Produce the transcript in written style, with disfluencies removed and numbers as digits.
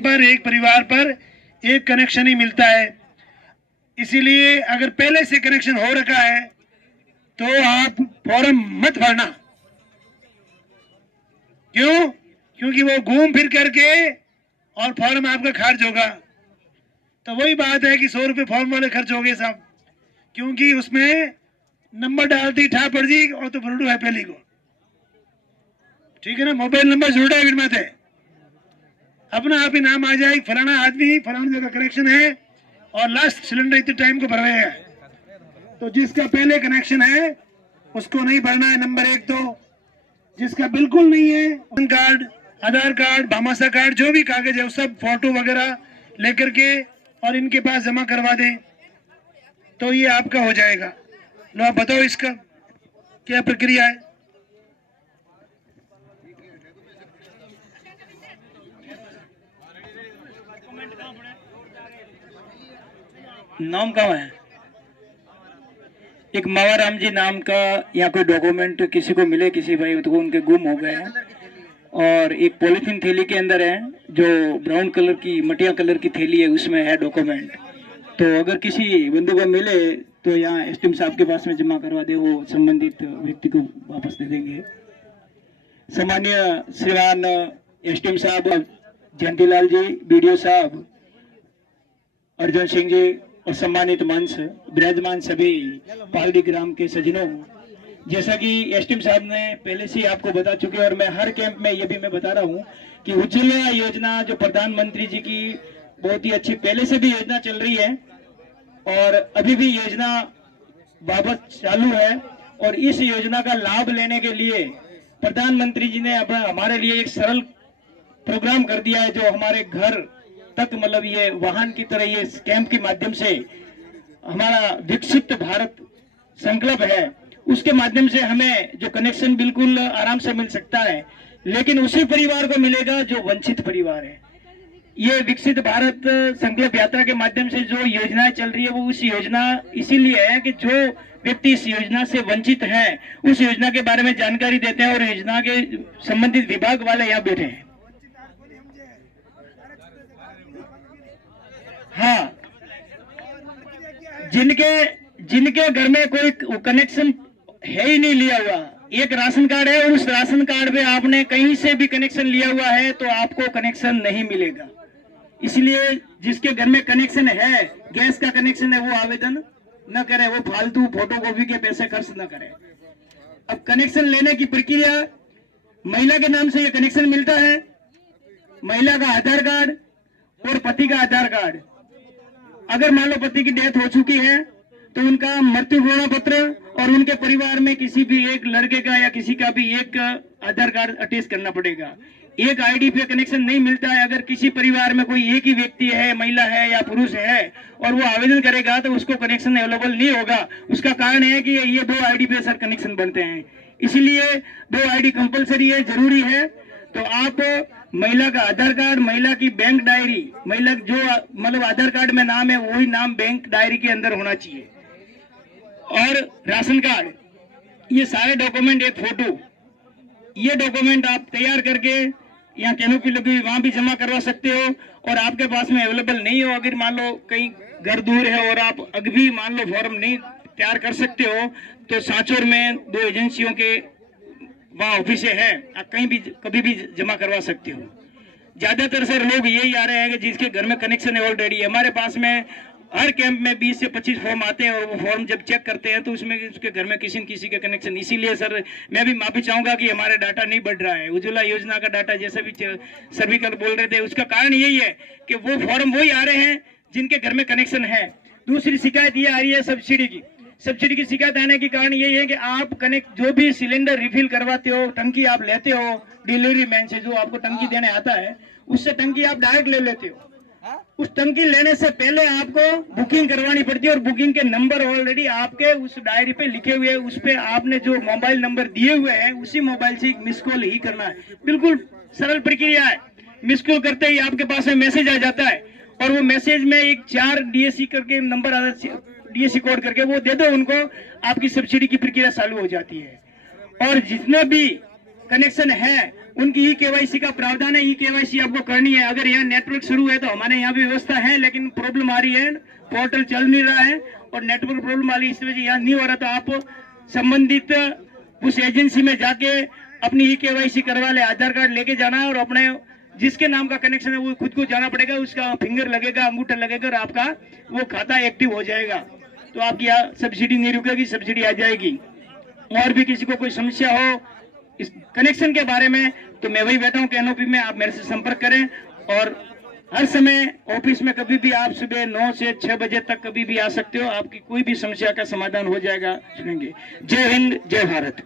पर एक परिवार पर एक कनेक्शन ही मिलता है। इसीलिए अगर पहले से कनेक्शन हो रखा है तो आप फॉर्म मत भरना। क्यों? क्योंकि वो घूम फिर करके और फॉर्म आपका खर्च होगा। तो वही बात है कि 100 रुपये फॉर्म वाले खर्च हो गए साहब, क्योंकि उसमें नंबर डालती ठापड़ जी और तो फरुडू है पहली को, ठीक है ना। मोबाइल नंबर जुड़ा है मत है, अपना आप ही नाम आ जाए, फलाना आदमी फलाना जगह कनेक्शन है और लास्ट सिलेंडर इतने टाइम को भरवाया है। तो जिसका पहले कनेक्शन है उसको नहीं भरना है, नंबर 1। तो जिसका बिल्कुल नहीं है, पैन कार्ड, आधार कार्ड, भामाशाह कार्ड, जो भी कागज है वो सब फोटो वगैरह लेकर के और इनके पास जमा करवा दें तो ये आपका हो जाएगा। लो आप बताओ इसका क्या प्रक्रिया है। नाम कहाँ है? एक मावाराम जी नाम का यहाँ कोई डॉक्यूमेंट किसी को मिले, किसी भाई तो उनके गुम हो गए हैं, और एक पॉलीथीन थैली के अंदर है जो ब्राउन कलर की मटिया कलर की थैली है, उसमें है डॉक्यूमेंट। तो अगर किसी बंदे को मिले तो यहाँ एसडीएम साहब के पास में जमा करवा दे, वो संबंधित व्यक्ति को वापस दे देंगे। सम्मानीय श्रीमान एसडीएम साहब जयंतीलाल जी, बीडीओ साहब अर्जुन सिंह जी और सम्मानित मंच, विराजमान सभी पालड़ी ग्राम के सज्जनों, जैसा कि एसडीएम साहब ने पहले से आपको बता चुके और मैं हर कैंप में ये भी मैं बता रहा हूँ कि उज्ज्वला योजना जो प्रधानमंत्री जी की बहुत ही अच्छी पहले से भी योजना चल रही है और अभी भी योजना वापस चालू है। और इस योजना का लाभ लेने के लिए प्रधानमंत्री जी ने हमारे लिए एक सरल प्रोग्राम कर दिया है, जो हमारे घर तक मतलब ये वाहन की तरह ये कैंप के माध्यम से हमारा विकसित भारत संकल्प है, उसके माध्यम से हमें जो कनेक्शन बिल्कुल आराम से मिल सकता है, लेकिन उसी परिवार को मिलेगा जो वंचित परिवार है। ये विकसित भारत संकल्प यात्रा के माध्यम से जो योजनाएं चल रही है वो उस योजना इसीलिए है कि जो व्यक्ति इस योजना से वंचित हैं उस योजना के बारे में जानकारी देते हैं और योजना के संबंधित विभाग वाले यहाँ बैठे हैं। हाँ, जिनके घर में कोई कनेक्शन है ही नहीं लिया हुआ, एक राशन कार्ड है और उस राशन कार्ड पे आपने कहीं से भी कनेक्शन लिया हुआ है तो आपको कनेक्शन नहीं मिलेगा। इसलिए जिसके घर में कनेक्शन है, गैस का कनेक्शन है, वो आवेदन न करे, वो फालतू फोटोकॉपी के पैसे खर्च न करे। अब कनेक्शन लेने की प्रक्रिया, महिला के नाम से ये कनेक्शन मिलता है, महिला का आधार कार्ड और पति का आधार कार्ड। अगर मान लो पति की डेथ हो चुकी है तो उनका मृत्यु प्रमाण पत्र और उनके परिवार में किसी भी एक लड़के का या किसी का भी एक आधार कार्ड अटैच करना पड़ेगा। एक आईडी पे कनेक्शन नहीं मिलता है। अगर किसी परिवार में कोई एक ही व्यक्ति है, महिला है या पुरुष है, और वो आवेदन करेगा तो उसको कनेक्शन अवेलेबल नहीं होगा। उसका कारण है कि ये 2 आईडी पे सर कनेक्शन बनते हैं, इसीलिए 2 आईडी कंपलसरी है, जरूरी है। तो आप महिला का आधार कार्ड, महिला की बैंक डायरी, महिला जो मतलब आधार कार्ड में नाम है वही नाम बैंक डायरी के अंदर होना चाहिए, और राशन कार्ड, ये सारे डॉक्यूमेंट, एक फोटो, ये डॉक्यूमेंट आप तैयार करके यहाँ कैनोपी लगी वहां भी जमा करवा सकते हो। और आपके पास में अवेलेबल नहीं हो, अगर मान लो कहीं घर दूर है और आप अगर भी मान लो फॉर्म नहीं तैयार कर सकते हो तो सांचौर में 2 एजेंसियों के वहाँ ऑफिस है, आप कहीं भी कभी भी जमा करवा सकते हो। ज्यादातर सर लोग यही आ रहे हैं कि जिसके घर में कनेक्शन है ऑलरेडी। हमारे पास में हर कैंप में 20 से 25 फॉर्म आते हैं और वो फॉर्म जब चेक करते हैं तो उसमें उसके घर में किसी न किसी का कनेक्शन। इसीलिए सर मैं भी माफी चाहूंगा कि हमारा डाटा नहीं बढ़ रहा है। उज्ज्वला योजना का डाटा जैसे भी सर भी कल बोल रहे थे, उसका कारण यही है कि वो फॉर्म वही आ रहे हैं जिनके घर में कनेक्शन है। दूसरी शिकायत ये आ रही है सब्सिडी की। सब्सिडी की शिकायत आने के कारण यही है कि आप कनेक्ट जो भी सिलेंडर रिफिल करवाते हो, टंकी आप लेते हो डिलीवरी मैन से, जो आपको टंकी देने आता है उससे टंकी आप डायरेक्ट ले लेते हो। उस टंकी लेने से पहले आपको बुकिंग करवानी पड़ती है और बुकिंग के नंबर ऑलरेडी आपके उस डायरी पे लिखे हुए हैं। उस पे आपने जो मोबाइल नंबर दिए हुए हैं उसी मोबाइल से एक मिस कॉल ही करना है। बिल्कुल सरल प्रक्रिया है। मिस कॉल करते ही आपके पास में मैसेज आ जाता है और वो मैसेज में एक 4 डीएससी करके नंबर आता है, डीएससी कोड करके वो दे दो उनको, आपकी सब्सिडी की प्रक्रिया चालू हो जाती है। और जितने भी कनेक्शन है उनकी ई केवाईसी का प्रावधान है, ई केवाईसी आपको करनी है। अगर यहाँ नेटवर्क शुरू है तो हमारे यहाँ भी व्यवस्था है, लेकिन प्रॉब्लम आ रही है, पोर्टल चल नहीं रहा है और नेटवर्क प्रॉब्लम आ रही है, इस वजह यहाँ नहीं हो रहा। तो आप संबंधित उस एजेंसी में जाके अपनी ई केवाईसी करवा ले, आधार कार्ड लेके जाना है और अपने जिसके नाम का कनेक्शन है वो खुद को जाना पड़ेगा, उसका फिंगर लगेगा, अंगूठा लगेगा और आपका वो खाता एक्टिव हो जाएगा। तो आपकी यहाँ सब्सिडी नहीं रुकेगी, सब्सिडी आ जाएगी। और भी किसी को कोई समस्या हो इस कनेक्शन के बारे में तो मैं वही बैठा हूँ कैनोपी में, आप मेरे से संपर्क करें। और हर समय ऑफिस में कभी भी आप सुबह 9 से 6 बजे तक कभी भी आ सकते हो, आपकी कोई भी समस्या का समाधान हो जाएगा। सुनेंगे। जय हिंद, जय भारत।